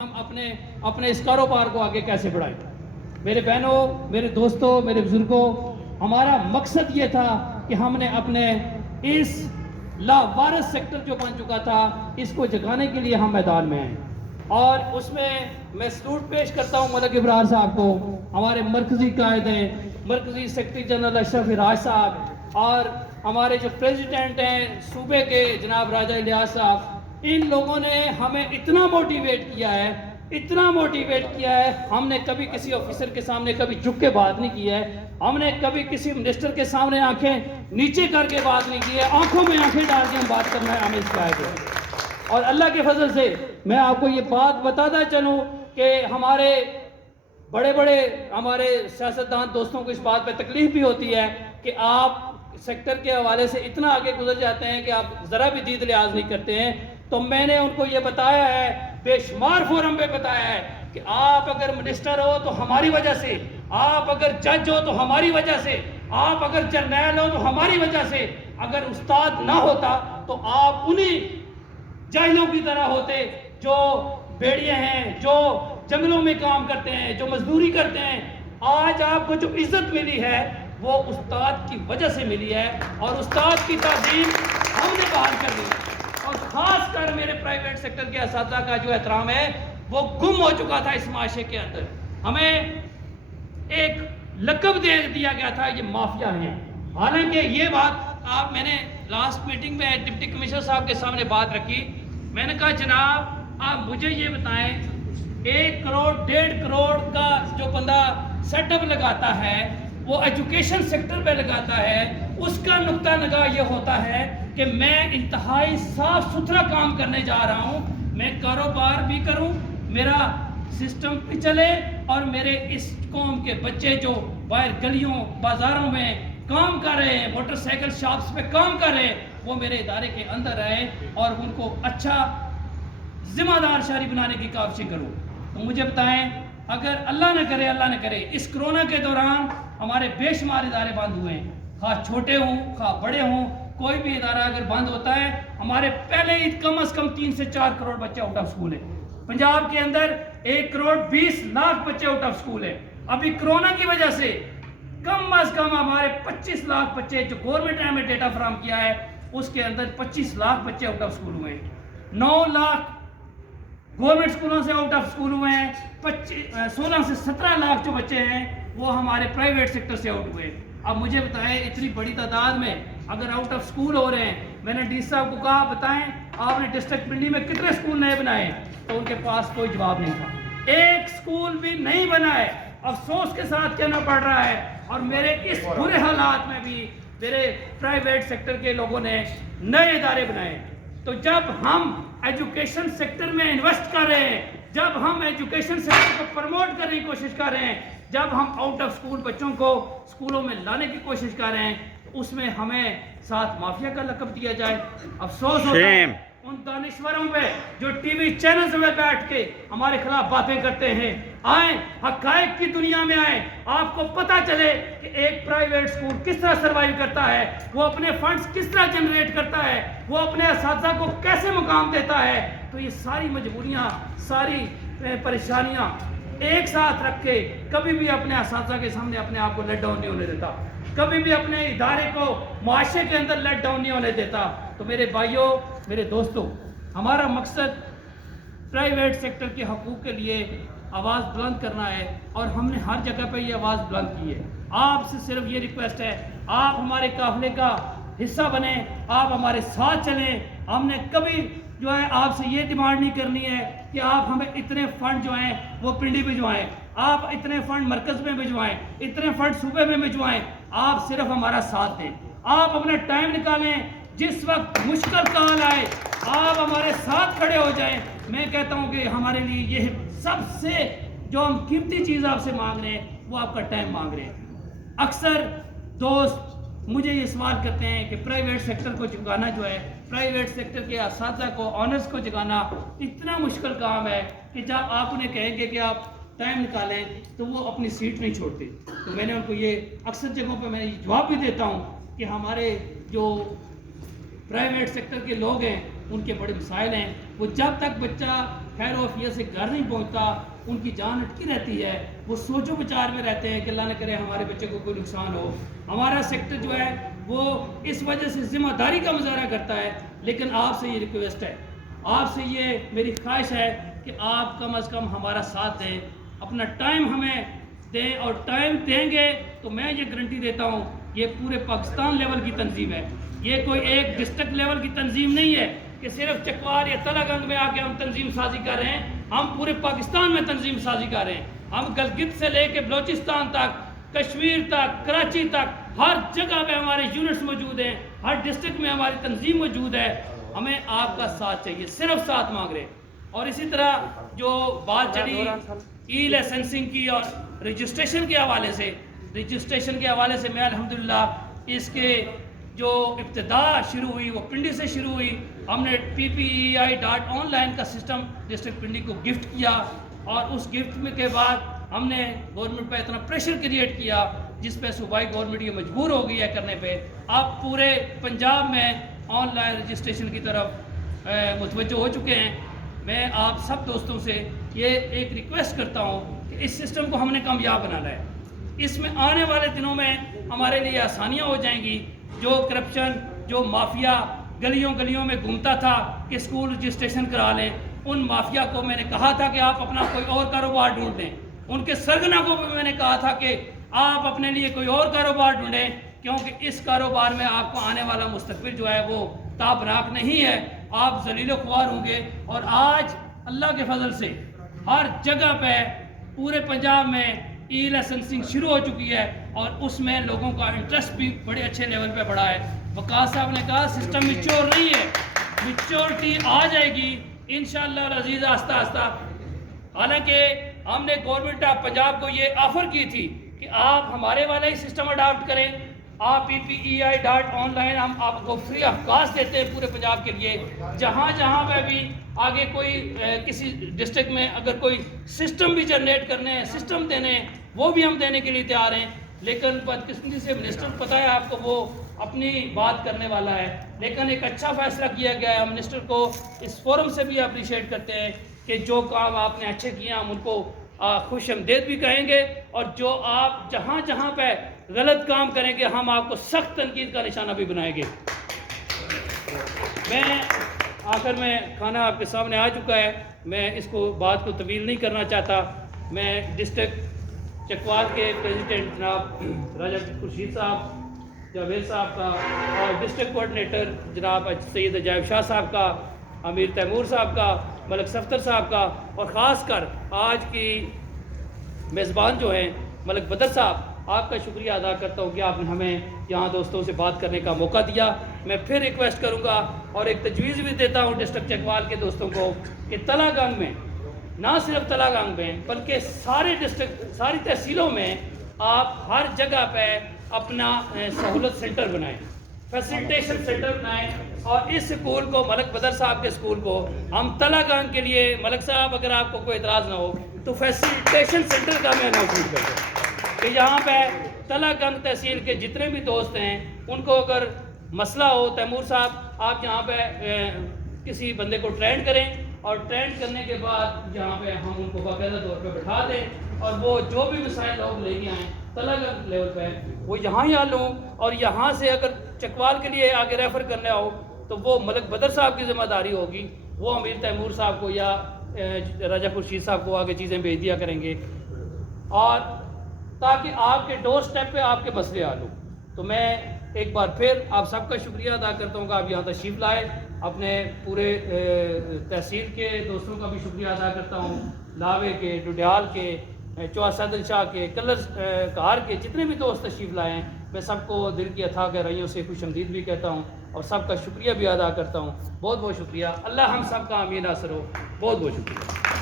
ہم اپنے اس کاروبار کو آگے کیسے بڑھائیں۔ میرے بہنوں، میرے دوستوں، میرے بزرگوں، ہمارا مقصد یہ تھا کہ ہم نے اپنے اس لاوارث سیکٹر جو بن چکا تھا اس کو جگانے کے لیے ہم میدان میں ہیں، اور اس میں سلوٹ پیش کرتا ہوں ملک ابرار صاحب کو، ہمارے مرکزی قائد ہیں، مرکزی سیکرٹری جنرل اشرف راج صاحب، اور ہمارے جو پریزیڈنٹ ہیں صوبے کے جناب راجہ الیاس صاحب۔ ان لوگوں نے ہمیں اتنا موٹیویٹ کیا ہے، ہم نے کبھی کسی آفیسر کے سامنے کبھی جھک کے بات نہیں کی ہے، ہم نے کبھی کسی منسٹر کے سامنے آنکھیں نیچے کر کے بات نہیں کی ہے، آنکھوں میں آنکھیں ڈال کے ہم بات کرنا ہے، ہمیں سکھایا گیا۔ اور اللہ کے فضل سے میں آپ کو یہ بات بتاتا چلوں کہ ہمارے بڑے ہمارے سیاستدان دوستوں کو اس بات پہ تکلیف بھی ہوتی ہے کہ آپ سیکٹر کے حوالے سے اتنا آگے گزر جاتے ہیں کہ آپ ذرا بھی دید لحاظ نہیں کرتے ہیں۔ تو میں نے ان کو یہ بتایا ہے، بے شمار فورم پہ بتایا ہے کہ آپ اگر منسٹر ہو تو ہماری وجہ سے، آپ اگر جج ہو تو ہماری وجہ سے، آپ اگر جرنیل ہو تو ہماری وجہ سے، اگر استاد نہ ہوتا تو آپ انہی جاہلوں کی طرح ہوتے جو بیڑیے ہیں، جو جنگلوں میں کام کرتے ہیں، جو مزدوری کرتے ہیں۔ آج آپ کو جو عزت ملی ہے وہ استاد کی وجہ سے ملی ہے، اور استاد کی تعظیم ہم نے بحال کر دی، اور خاص کر میرے پرائیویٹ سیکٹر کے اساتذہ کا جو احترام ہے وہ گم ہو چکا تھا اس معاشرے کے اندر۔ ہمیں ایک لقب دے دیا گیا تھا، یہ مافیا ہیں، حالانکہ یہ بات میں نے لاسٹ میٹنگ میں ڈپٹی کمشنر صاحب کے سامنے بات رکھی۔ میں نے کہا جناب آپ مجھے یہ بتائیں، 1 کروڑ 1.5 کروڑ کا جو بندہ سیٹ اپ لگاتا ہے وہ ایجوکیشن سیکٹر پہ لگاتا ہے، اس کا نقطہ نگاہ یہ ہوتا ہے کہ میں انتہائی صاف ستھرا کام کرنے جا رہا ہوں، میں کاروبار بھی کروں، میرا سسٹم بھی چلے، اور میرے اس قوم کے بچے جو باہر گلیوں بازاروں میں کام کر رہے ہیں، موٹر سائیکل شاپس پہ کام کر رہے ہیں، وہ میرے ادارے کے اندر رہیں اور ان کو اچھا ذمہ دار شہری بنانے کی کوشش کروں۔ تو مجھے بتائیں، اگر اللہ نہ کرے اس کرونا کے دوران ہمارے بے شمار ادارے بند ہوئے ہیں، خواہ چھوٹے ہوں خواہ بڑے ہوں، کوئی بھی ادارہ اگر بند ہوتا ہے، ہمارے پہلے ہی کم از کم 3 سے 4 کروڑ بچے آؤٹ آف سکول ہیں۔ پنجاب کے اندر 1 کروڑ 20 لاکھ بچے آؤٹ آف سکول ہیں۔ ابھی کرونا کی وجہ سے کم از کم ہمارے 25 لاکھ بچے، جو گورنمنٹ نے ہمیں ڈیٹا فراہم کیا ہے اس کے اندر 25 لاکھ بچے آؤٹ آف سکول ہوئے ہیں، 9 لاکھ گورنمنٹ سکولوں سے آؤٹ آف سکول ہوئے ہیں، 16 سے 17 لاکھ جو بچے ہیں وہ ہمارے پرائیویٹ سیکٹر سے آؤٹ ہوئے۔ اب مجھے بتائیں اتنی بڑی تعداد میں اگر آؤٹ آف سکول ہو رہے ہیں، میں نے ڈی صاحب کو کہا بتائیں آپ نے ڈسٹرکٹ پنڈی میں کتنے سکول نئے بنائے، تو ان کے پاس کوئی جواب نہیں تھا، ایک سکول بھی نہیں بنا ہے۔ افسوس کے ساتھ کہنا پڑ رہا ہے، اور میرے اس برے حالات میں بھی میرے پرائیویٹ سیکٹر کے لوگوں نے نئے ادارے بنائے۔ تو جب ہم ایجوکیشن سیکٹر میں انویسٹ کر رہے ہیں، جب ہم ایجوکیشن سیکٹر کو پروموٹ کرنے کی کوشش کر رہے ہیں، جب ہم آؤٹ آف سکول بچوں کو سکولوں میں لانے کی کوشش کر رہے ہیں، اس میں ہمیں ساتھ مافیا کا لقب دیا جائے۔ افسوس ہوتا ہے ان دانشوروں پہ جو ٹی وی چینلز میں بیٹھ کے ہمارے خلاف باتیں کرتے ہیں۔ آئیں حقائق کی دنیا میں آئیں، آپ کو پتہ چلے کہ ایک پرائیویٹ سکول کس طرح سروائیو کرتا ہے، وہ اپنے فنڈز کس طرح جنریٹ کرتا ہے، وہ اپنے اساتذہ کو کیسے مقام دیتا ہے۔ تو یہ ساری مجبوریاں، ساری پریشانیاں ایک ساتھ رکھ کے کبھی بھی اپنے اساتذہ کے سامنے اپنے آپ کو لیٹ ڈاؤن نہیں ہونے دیتا، کبھی بھی اپنے ادارے کو معاشرے کے اندر لیٹ ڈاؤن نہیں ہونے دیتا۔ تو میرے بھائیوں، میرے دوستوں، ہمارا مقصد پرائیویٹ سیکٹر کے حقوق کے لیے آواز بلند کرنا ہے، اور ہم نے ہر جگہ پہ یہ آواز بلند کی ہے۔ آپ سے صرف یہ ریکویسٹ ہے، آپ ہمارے قافلے کا حصہ بنیں، آپ ہمارے ساتھ چلیں۔ ہم نے کبھی جو ہے آپ سے یہ ڈیمانڈ نہیں کرنی ہے کہ آپ ہمیں اتنے فنڈ جو ہیں وہ پنڈی بھجوائیں، آپ اتنے فنڈ مرکز میں بھجوائیں، اتنے فنڈ صوبے میں بھجوائیں۔ آپ صرف ہمارا ساتھ دیں، آپ اپنا ٹائم نکالیں، جس وقت مشکل کال آئے آپ ہمارے ساتھ کھڑے ہو جائیں۔ میں کہتا ہوں کہ ہمارے لیے یہ سب سے جو ہم قیمتی چیز آپ سے مانگ رہے ہیں وہ آپ کا ٹائم مانگ رہے ہیں۔ اکثر دوست مجھے یہ سوال کرتے ہیں کہ پرائیویٹ سیکٹر کو جگانا جو ہے، پرائیویٹ سیکٹر کے اساتذہ کو، آنرز کو جگانا اتنا مشکل کام ہے کہ جب آپ انہیں کہیں گے کہ آپ ٹائم نکالیں تو وہ اپنی سیٹ نہیں چھوڑتے۔ تو میں نے ان کو یہ اکثر جگہوں پہ میں یہ جواب بھی دیتا ہوں کہ ہمارے جو پرائیویٹ سیکٹر کے لوگ ہیں ان کے بڑے مسائل ہیں، وہ جب تک بچہ خیر و عافیت سے گھر نہیں پہنچتا، ان کی جان اٹکی رہتی ہے، وہ سوچ و بچار میں رہتے ہیں کہ اللہ نہ کرے ہمارے بچے کو کوئی نقصان ہو۔ ہمارا سیکٹر جو ہے وہ اس وجہ سے ذمہ داری کا مظاہرہ کرتا ہے، لیکن آپ سے یہ ریکویسٹ ہے، آپ سے یہ میری خواہش ہے کہ آپ کم از کم ہمارا ساتھ دیں، اپنا ٹائم ہمیں دیں، اور ٹائم دیں گے تو میں یہ گارنٹی دیتا ہوں یہ پورے پاکستان لیول کی تنظیم ہے، یہ کوئی ایک ڈسٹرکٹ لیول کی تنظیم نہیں ہے کہ صرف چکوال یا تلہ گنگ میں آ کے ہم تنظیم سازی کر رہے ہیں، ہم پورے پاکستان میں تنظیم سازی کر رہے ہیں۔ ہم گلگت سے لے کے بلوچستان تک، کشمیر تک، کراچی تک، ہر جگہ پہ ہمارے یونٹس موجود ہیں، ہر ڈسٹرکٹ میں ہماری تنظیم موجود ہے۔ ہمیں آپ کا ساتھ چاہیے، صرف ساتھ مانگ رہے ہیں۔ اور اسی طرح جو بات چلی ای لائسنسنگ کی اور رجسٹریشن کے حوالے سے میں الحمدللہ اس کے جو ابتدا شروع ہوئی وہ پنڈی سے شروع ہوئی۔ ہم نے PPEI.online کا سسٹم ڈسٹرکٹ پنڈی کو گفٹ کیا، اور اس گفٹ میں کے بعد ہم نے گورنمنٹ پہ اتنا پریشر کریٹ کیا جس پہ صوبائی گورنمنٹ یہ مجبور ہو گئی ہے کرنے پہ۔ اب پورے پنجاب میں آن لائن رجسٹریشن کی طرف متوجہ ہو چکے ہیں۔ میں آپ سب دوستوں سے یہ ایک ریکویسٹ کرتا ہوں کہ اس سسٹم کو ہم نے کامیاب بنانا ہے، اس میں آنے والے دنوں میں ہمارے لیے آسانیاں ہو جائیں گی۔ جو کرپشن، جو مافیا گلیوں میں گھومتا تھا کہ اسکول رجسٹریشن کرا لیں، ان مافیا کو میں نے کہا تھا کہ آپ اپنا کوئی اور کاروبار ڈھونڈ لیں۔ ان کے سرگنا کو بھی میں نے کہا تھا کہ آپ اپنے لیے کوئی اور کاروبار ڈھونڈیں، کیونکہ اس کاروبار میں آپ کو آنے والا مستقبل جو ہے وہ تابناک نہیں ہے، آپ ذلیل و خوار ہوں گے۔ اور آج اللہ کے فضل سے ہر جگہ پہ پورے پنجاب میں ای لائسنسنگ شروع ہو چکی ہے، اور اس میں لوگوں کا انٹرسٹ بھی بڑے اچھے لیول پہ بڑھا ہے۔ وقاص صاحب نے کہا سسٹم میچور نہیں ہے، میچورٹی آ جائے گی انشاءاللہ العزیز آہستہ آہستہ۔ حالانکہ ہم نے گورنمنٹ آف پنجاب کو یہ آفر کی تھی کہ آپ ہمارے والا ہی سسٹم اڈاپٹ کریں، آپ PPEI.online ہم آپ کو فری آف کاسٹ دیتے ہیں پورے پنجاب کے لیے۔ جہاں پہ بھی آگے کوئی کسی ڈسٹرکٹ میں اگر کوئی سسٹم بھی جنریٹ کرنے ہیں، سسٹم دینے ہیں، وہ بھی ہم دینے کے لیے تیار ہیں۔ لیکن بدقسمتی سے منسٹر پتہ ہے آپ کو وہ اپنی بات کرنے والا ہے، لیکن ایک اچھا فیصلہ کیا گیا ہے۔ ہم منسٹر کو اس فورم سے بھی اپریشیٹ کرتے ہیں کہ جو کام آپ نے اچھے کیے ہم ان کو خوش آمدید بھی کہیں گے، اور جو آپ جہاں پہ غلط کام کریں گے ہم آپ کو سخت تنقید کا نشانہ بھی بنائیں گے۔ میں آخر میں کھانا آپ کے سامنے آ چکا ہے، میں اس کو بات کو طویل نہیں کرنا چاہتا۔ میں ڈسٹرکٹ چکوال کے پریزیڈنٹ جناب راجہ خورشید صاحب، جاوید صاحب کا، اور ڈسٹرکٹ کوآرڈینیٹر جناب سید عجائب شاہ صاحب کا، امیر تیمور صاحب کا، ملک صفدر صاحب کا، اور خاص کر آج کی میزبان جو ہیں ملک بدر صاحب، آپ کا شکریہ ادا کرتا ہوں کہ آپ نے ہمیں یہاں دوستوں سے بات کرنے کا موقع دیا۔ میں پھر ریکویسٹ کروں گا اور ایک تجویز بھی دیتا ہوں ڈسٹرکٹ چکوال کے دوستوں کو کہ تلہ گنگ میں، نہ صرف تلہ گنگ میں بلکہ سارے ڈسٹرکٹ، ساری تحصیلوں میں آپ ہر جگہ پہ اپنا سہولت سینٹر بنائیں، فیسیلیٹیشن سینٹر بنائیں۔ اور اس سکول کو، ملک بدر صاحب کے سکول کو ہم تلہ گنگ کے لیے، ملک صاحب اگر آپ کو کوئی اعتراض نہ ہو تو فیسیلیٹیشن سینٹر کا میں اناؤنسمنٹ کرتا ہوں کہ یہاں پہ تلہ گنگ تحصیل کے جتنے بھی دوست ہیں ان کو اگر مسئلہ ہو، تیمور صاحب آپ یہاں پہ کسی بندے کو ٹرین کریں، اور ٹرین کرنے کے بعد یہاں پہ ہم ان کو باقاعدہ طور پہ بٹھا دیں، اور وہ جو بھی مسائل لوگ لے کے آئیں تلہ گنگ لیول پہ وہ یہاں ہی حل ہوں، اور یہاں سے اگر چکوال کے لیے آگے ریفر کرنا ہو تو وہ ملک بدر صاحب کی ذمہ داری ہوگی، وہ امیر تیمور صاحب کو یا راجہ خورشید صاحب کو آگے چیزیں بھیج دیا کریں گے، اور تاکہ آپ کے ڈور سٹیپ پہ آپ کے مسئلے حل ہوں۔ تو میں ایک بار پھر آپ سب کا شکریہ ادا کرتا ہوں کہ آپ یہاں تشریف لائے۔ اپنے پورے تحصیل کے دوستوں کا بھی شکریہ ادا کرتا ہوں، لاوے کے، ڈوڈیال کے، چوہا سعدل شاہ کے، کلر کہار کے، جتنے بھی دوست تشریف لائے ہیں میں سب کو دل کی اتھاہ گہرائیوں سے خوش آمدید بھی کہتا ہوں، اور سب کا شکریہ بھی ادا کرتا ہوں۔ بہت بہت شکریہ، اللہ ہم سب کا امین ناصر ہو۔ بہت بہت شکریہ۔